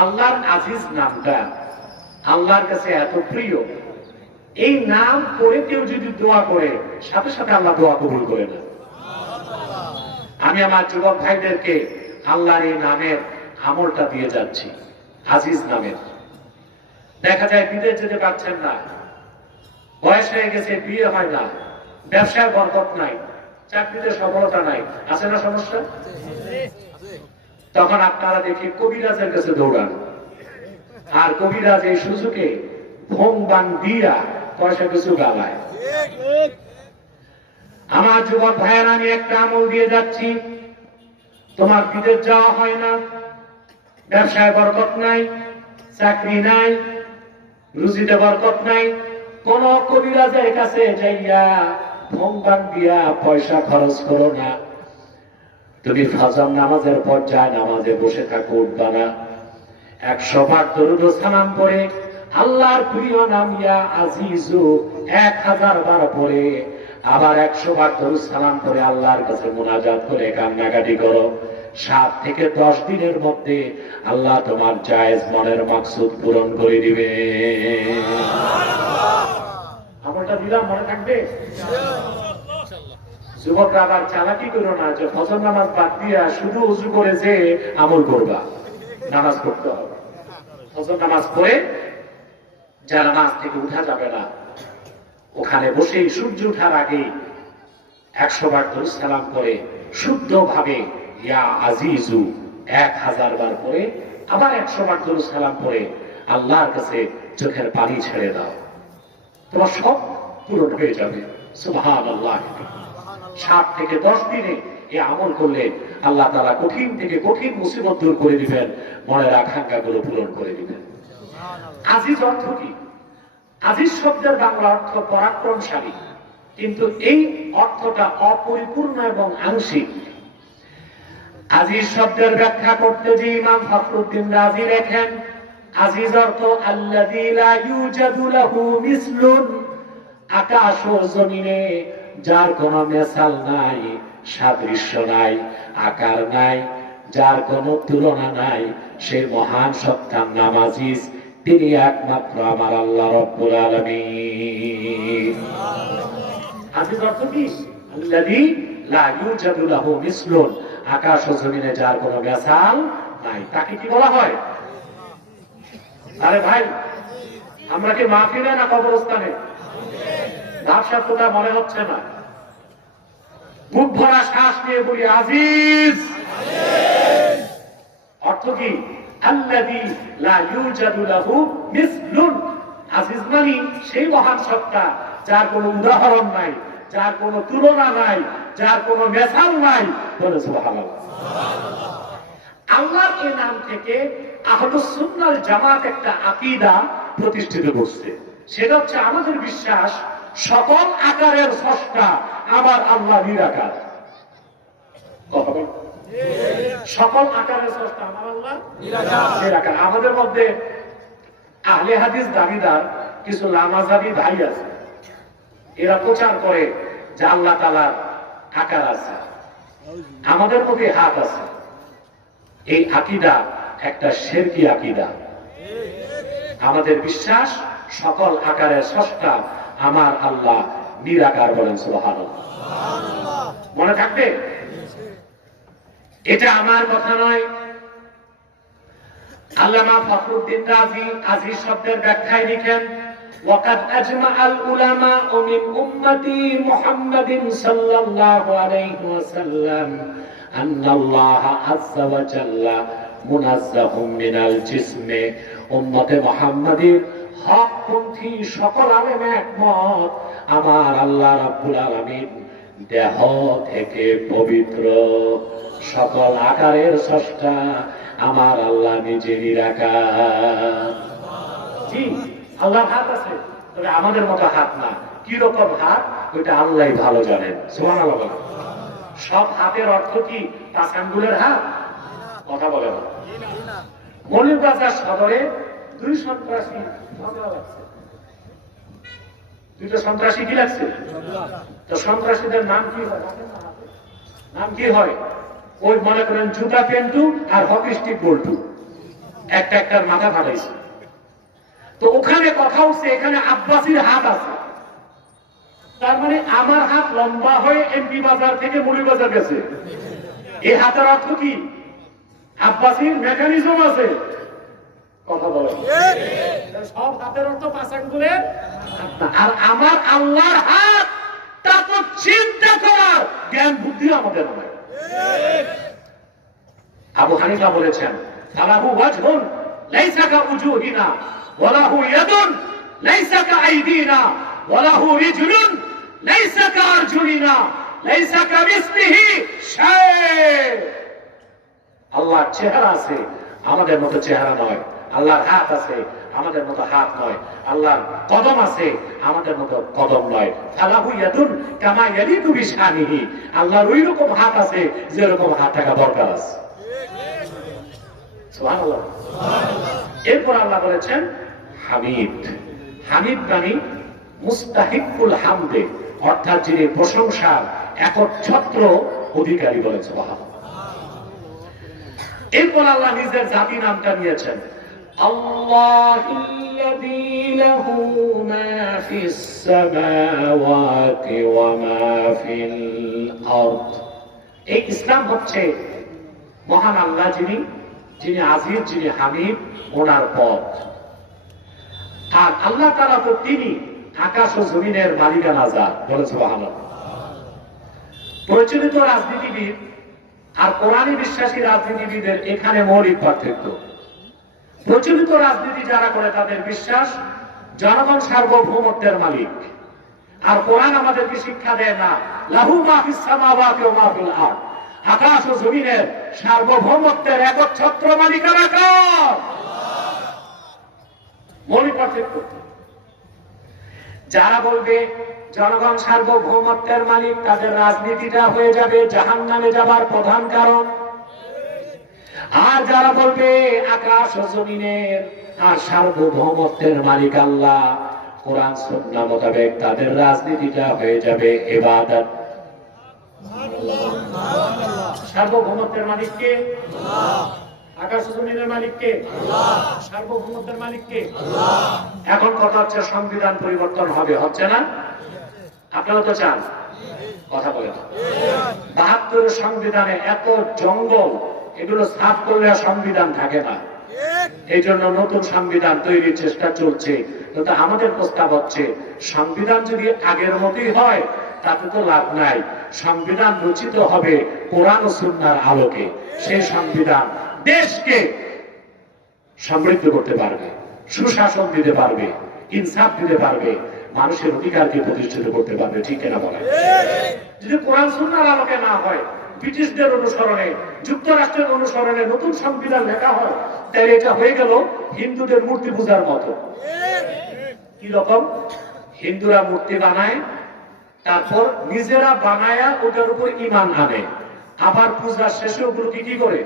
আল্লাহর আজিজ নামটা আল্লাহর কাছে এত প্রিয়, এই নাম করে কেউ যদি দোয়া করে সাথে সাথে আল্লাহ দোয়া কবুল করে না। আমি আমার যুবক ভাইদেরকে আল্লাহর এই নামের আমলটা দিয়ে যাচ্ছি, আজিজ নামের। দেখা যায় বিদেশ যেতে পারছেন না, বয়স হয়ে গেছে, বিয়ে হয় না, ব্যবসায় বরকত নাই, চাকরিতে সফলতা নাই, আছে না সমস্যা? তখন আপনারা দেখি কবিরাজের কাছে দৌড়ান, আর কবিরাজ এই সুযোগে ভোং বাং দিয়া পয়সা কিছু গালায়। আমার যুবক ভাইয়ের আমি একটা আমল দিয়ে যাচ্ছি, তোমার বিদেশ যাওয়া হয় না, ব্যবসায় বরকত নাই, চাকরি নাই, রুজিতে বরকত নাই, কোন কবিরাজের কাছে যাইয়া ভোং বাং দিয়া পয়সা খরচ করো না। তুমি ফজর নামাজের পর যায় নামাজে বসে থাকো, উঠবা না। 100 বার দরুদ ও সালাম পড়ে আল্লাহর প্রিয় নাম ইয়া আজিজু 1000 বার পড়ে আবার 100 বার দরুদ সালাম পড়ে আল্লাহর কাছে মুনাজাত করে কান্নাকাটি করো। 7 থেকে 10 দিনের মধ্যে আল্লাহ তোমার জায়েজ মনের মাকসুদ পূরণ করে দিবে। আমলটা দিলাম, মনে থাকবে? যুবকরা আবার চালাকি করো না যে ফজর নামাজ বাদ দিয়া শুধু উজু করে যে আমল করবা। নামাজ পড়তে হবে, ফজর নামাজ পড়ে যারা নামাজ থেকে উঠা যাবে না, ওখানে বসেই সূর্য ওঠার আগে 100 বার দরুদ সালাম করে শুদ্ধ ভাবে ইয়া আজিজু 1000 বার পরে আবার 100 বার দরুদ সালাম পরে আল্লাহর কাছে চোখের পানি ছেড়ে দাও, তোমার সব পূরণ হয়ে যাবে। সুবহানাল্লাহ। 7 থেকে 10 দিনে এই আমল করলে আল্লাহ তাআলা কঠিন থেকে কঠিন মুসিবত দূর করে দিবেন, মনের আকাঙ্ক্ষাগুলো পূরণ করে দিবেন। আজিজ অর্থ কি? আজিজ শব্দের বাংলা অর্থ পরাক্রমশালী, কিন্তু এই অর্থটা অপরিপূর্ণ এবং আংশিক। আজিজ শব্দের ব্যাখ্যা করতে যে ইমাম ফখরুদ্দিন রাজি লেখেন, আজিজ অর্থ আল্লাযী লা ইউজাদু লাহু মিসলুন, আকাশ ও জমিনে যার কোনো মেসাল নাই, সাদৃশ্য নাই, আকার নাই, যার কোনো তুলনা নাই, সেই মহান সত্তার নাম আজিজ। তিনি একমাত্র আমার আল্লাহ রাব্বুল আলামিন। আজিজ অর্থ কি? আল্লাযী লা ইউজাদু লাহু মিসলুন, আকাশ ও জমিনে যার কোনো মেসাল নাই, তাকে কি বলা হয়? আরে ভাই, আমরা কি মাহফিলে না কবরস্থানে? ভাবসাব কোথায় মনে হচ্ছে না? বুক ভরা শ্বাস নিয়ে বলি আজিজ। অর্থ কি? আল্লাযী লা ইউজাদু লাহু মিসলুন। আজিজ মানে সেই মহান সত্তা যার কোনো উদাহরণ নাই, যার কোনো তুলনা নাই, যার কোনো মেসাল নাই। বলে সুবহানাল্লাহ। আল্লাহর এই নাম থেকে আহলুস সুন্নাহ ওয়াল জামাত একটা আকীদা প্রতিষ্ঠিত করছে। সেটা হচ্ছে আমাদের বিশ্বাস সকল আকারের স্রষ্টা আমার আল্লাহ নিরাকার। সকল আকারের স্রষ্টা আমার আল্লাহ নিরাকার। আমাদের মধ্যে আহলে হাদিস দাবিদার কিছু লামাযাবি ভাই আছে, এরা প্রচার করে যে আল্লাহ তাআলার আকার আছে, আমাদের মধ্যে হাত আছে। এই আকীদা একটা শিরকি আকীদা। আমাদের বিশ্বাস সকল আকারের স্রষ্টা আমার আল্লাহ নিরাকার। বলেন সুবহানাল্লাহ। মনে থাকবে? এটা আমার কথা নয়, আল্লামা ফখরুদ্দিন রাজি আজিজ শব্দের ব্যাখ্যায় লিখেন, ওয়াকাদ আজমাআল উলামা মিন উম্মতি মুহাম্মাদিন সাল্লাল্লাহু আলাইহি ওয়াসাল্লাম আন্নাল্লাহ আযজা ওয়া জাল্লা মুনাজ্জাহুম মিনাল জিসমে। উম্মতে মুহাম্মাদীর হকপন্থী সকল আলেম একমত, আমার আল্লাহ রাব্বুল আলামিন দেহ থেকে পবিত্র, সকল আকারের স্রষ্টা আমার আল্লাহ নিজে নিরাকার। জি, আল্লাহর হাত আছে, তবে আমাদের মতো হাত না। কি রকম হাত ওইটা আল্লাহই ভালো জানেন। সুবহানাল্লাহ। সব হাতের অর্থ কি 5 আঙ্গুলের হাত? কথা বলে না। মৌলভীবাজার সদরে 2 সন্ত্রাসী মামলা লাগছে। 2টা সন্ত্রাসী কি লাগছে? তো সন্ত্রাসীদের নাম কি হয়? নাম কি হয়? ওই মনে করেন জুতা পেন্টু আর হকি স্টিক বল্টু। একটা একটার মাথা ফাটাইছে। তো ওখানে কথা উঠছে এখানে আব্বাসির হাত আছে, তার মানে আমার হাত লম্বা হয়ে এমপি বাজার থেকে মৌলভীবাজার গেছে। এই হাতের অর্থ কি? আব্বাসির মেকানিজম আছে। কথা বলে সব হাতের অর্থ 5 আঙ্গুলের। আর আমার আল্লাহর হাত, তা তো চিন্তা করার জ্ঞান বুদ্ধি আমাদের নয়। আবু হানিফা বলেছেন, ফালাহু ওয়াজহুন লাইসা কা উজুহিনা ওয়া লাহু ইয়াদুন লাইসা কা আইদিনা ওয়া লাহু রিজলুন লাইসা কা আরজুলিনা লাইসা কা মিসলিহি শাই। আল্লাহর চেহারা আছে, আমাদের মতো চেহারা নয়। আল্লাহর হাত আছে, আমাদের মতো হাত নয়। আল্লাহর কদম আছে, আমাদের মতো কদম নয়। ফালাহু ইয়াদুন কামা ইয়ালিকু বিশানিহি। আল্লাহর ওই রকম হাত আছে যেরকম হাত থাকা দরকার আছে। সুবহানাল্লাহ। এরপর আল্লাহ বলেছেন হামিদ। হামিদ মানে মুস্তাহিকুল হামদে, অর্থাৎ যিনি প্রশংসার একচ্ছত্র অধিকারী বলেছে। সুবহানাল্লাহ। এরপর আল্লাহ নিজের জাতি নামটা নিয়েছেন, আল্লাহুল্লাযী লাহু মা ফিস সামাওয়াতি ওয়া মা ফিল আরদ। এই ইসলাম হচ্ছে মহান আল্লাহ যিনি আজিজ, যিনি হামিদ, ওনার পথ। আর আল্লাহ তাআলা তো তিনি আকাশ ও জমিনের মালিকানা যার, বলে সুবহানাল্লাহ। প্রচলিত রাজনীতিবিদ আর কোরআনী বিশ্বাসী রাজনীতিবিদের এখানে মৌলিক পার্থক্য। প্রচলিত রাজনীতি যারা করে তাদের বিশ্বাস জনগণ সার্বভৌমত্বের মালিক। আর কোরআন আমাদেরকে শিক্ষা দেয় না লাহু মা ফিস সামাওয়াতি ওয়া মা ফিল আরদ, আকাশ ও জমিনের সার্বভৌমত্বের একচ্ছত্র মালিকানা কার? মৌলিক পার্থক্য। যারা বলবে জনগণ সার্বভৌমত্বের মালিক, তাদের রাজনীতিটা হয়ে যাবে জাহান্নামে যাবার প্রধান কারণ। আর যারা বলবে আকাশ ও জমিনের আর সার্বভৌমত্বের মালিক আল্লাহ, কোরআন সুন্নাহ মোতাবেক তাদের রাজনীতিটা হয়ে যাবে ইবাদত। সার্বভৌমত্বের মালিক কে? আল্লাহ। আকাশ ও জমিনের মালিক কে? আল্লাহ। সার্বভৌমত্বের মালিক কে? আল্লাহ। এখন কথা হচ্ছে সংবিধান পরিবর্তন হবে, হচ্ছে না? আপনারা তো চান, কথা বলেন। ৭২ সংবিধানে এত জঙ্গল, এগুলো সাফ করলে সংবিধান থাকে না। এই জন্য নতুন সংবিধান তৈরির চেষ্টা চলছে। কিন্তু আমাদের প্রস্তাব হচ্ছে সংবিধান যদি আগের মতোই হয় তাতে তো লাভ নাই। সংবিধান রচিত হবে কোরআন ও সুন্নাহর আলোকে। সেই সংবিধান দেশকে সমৃদ্ধ করতে পারবে, সুশাসন দিতে পারবে, ইনসাফ দিতে পারবে, মানুষের অধিকারকে প্রতিষ্ঠিত করতে পারবে। ঠিক না বলে? যদি কোরআন সুন্নাহর আলোকে না হয়, ব্রিটিশদের অনুসরণে, যুক্তরাষ্ট্রের অনুসরণে নতুন সংবিধান লেখা হয়, তাহলে এটা হয়ে গেল হিন্দুদের মূর্তি পূজার মতো। কি রকম? হিন্দুরা মূর্তি বানায়, তারপর নিজেরা বানায়া ওটার উপর ঈমান আনে, আবার পূজার শেষে ওগুলোকে কি করে?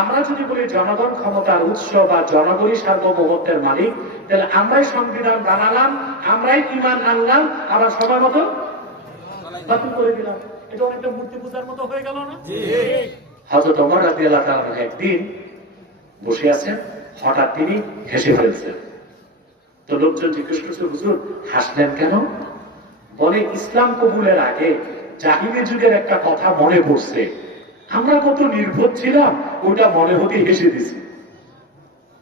আমরা যদি বলি জনগণ ক্ষমতার উৎস বা জনগণই সার্বভৌমত্বের মালিক, তাহলে আমরাই সংবিধান বানালাম, আমরাই ঈমান আনলাম, আবার সবার মতো বাতিল করে দিলাম। এটা অনেকটা মূর্তি পূজার মতো হয়ে গেল না? হযরত ওমর রাদিয়াল্লাহু তাআলা একদিন বসে আছেন, হঠাৎ তিনি হেসে ফেলছেন। তো লোকজন জিজ্ঞেস করছে, হুজুর হাসলেন কেন? বলে, ইসলাম কবুলের আগে জাহিলি যুগের একটা কথা মনে পড়ছে, আমরা কত নির্বোধ ছিলাম, ওটা মনে হতে হেসে দিছি।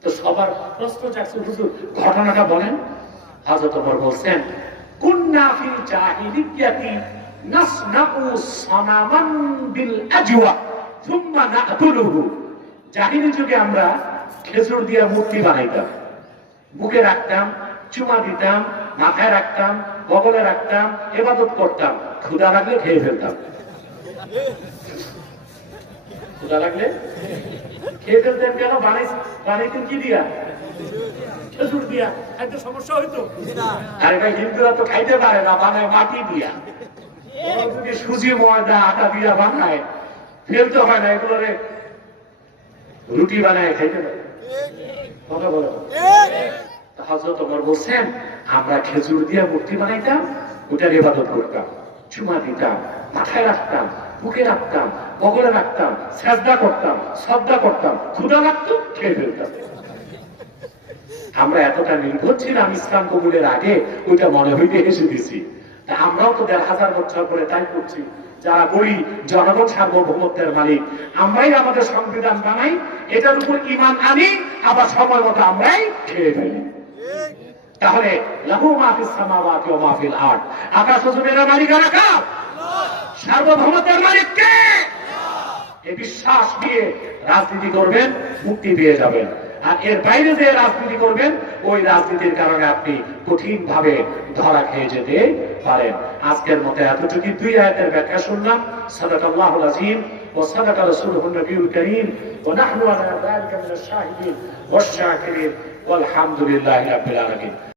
তো সবার প্রশ্ন জাগছে, হুজুর ঘটনাটা বলেন। হযরত ওমর বলছেন, কুন্না ফিল জাহিলিয়াতি নাসনাউ সানামান বিল আজওয়া সুম্মা না'তুলুহু। জাহিলি যুগে আমরা খেজুর দিয়ে মূর্তি বানাইতাম, বুকে রাখতাম, চুমা দিতাম, মাথায় রাখতাম, বগলে রাখতাম, ইবাদত করতাম, ক্ষুধা লাগলে খেয়ে ফেলতাম। ক্ষুধা লাগলে খেয়ে ফেলতেন কেন? বানাইতেন কি দিয়া? খেজুর দিয়া। খাইতে সমস্যা হইতো? আরে ভাই, হিন্দুরা তো খাইতে পারে না, বানায় মাটি দিয়া। যদি সুজি, ময়দা, আটা দিয়া বানায়, ফেলতে হয় না, এগুলোরে রুটি বানায় খাইতে পারে। কথা বলো। হযরত ওমর বলছেন, আমরা খেজুর দিয়ে মূর্তি বানাইতাম, ওটার ইবাদত করতাম, চুমা দিতাম, মাথায় রাখতাম, বুকে রাখতাম, বগলে রাখতাম, সেজদা করতাম, শ্রদ্ধা করতাম, ক্ষুধা লাগতো, খেয়ে ফেলতাম। আমরা এতটা নির্ভর ছিলাম ইসলাম কবুলের আগে, ওইটা মনে হইতে এসে দিছি। তা আমরাও তো ১,৫০০ বছর পরে তাই করছি। যারা বলি জনগণ সার্বভৌমত্বের মালিক, আমরাই আমাদের সংবিধান বানাই, এটার উপর ঈমান আনি, আবার সময় মতো আমরাই খেয়ে ফেলি। তাহলে লাহু মা ফিস সামাওয়াতি ওয়া মা ফিল আরদ, আকাশ ও জমিনের মালিকানা কার? সার্বভৌমত্বের মালিক কে? এই বিশ্বাস নিয়ে রাজনীতি করবেন, মুক্তি পেয়ে যাবেন। আর এর বাইরে যে রাজনীতি করবেন, ওই রাজনীতির কারণে আপনি কঠিন ভাবে ধরা খেয়ে যেতে পারেন। আজকের মতো এতটুকু 2 আয়াতের ব্যাখ্যা শুনলাম। সাদাকাল্লাহুল আযীম ওয়া সাদাকা রাসূলুহুন নবিয়ুল কারীম ওয়া নাহনু আলা যালিকা মিনাশ শাহিদিন ওয়াশ শাকিরিন ওয়াল হামদুলিল্লাহি রাব্বিল আলামিন।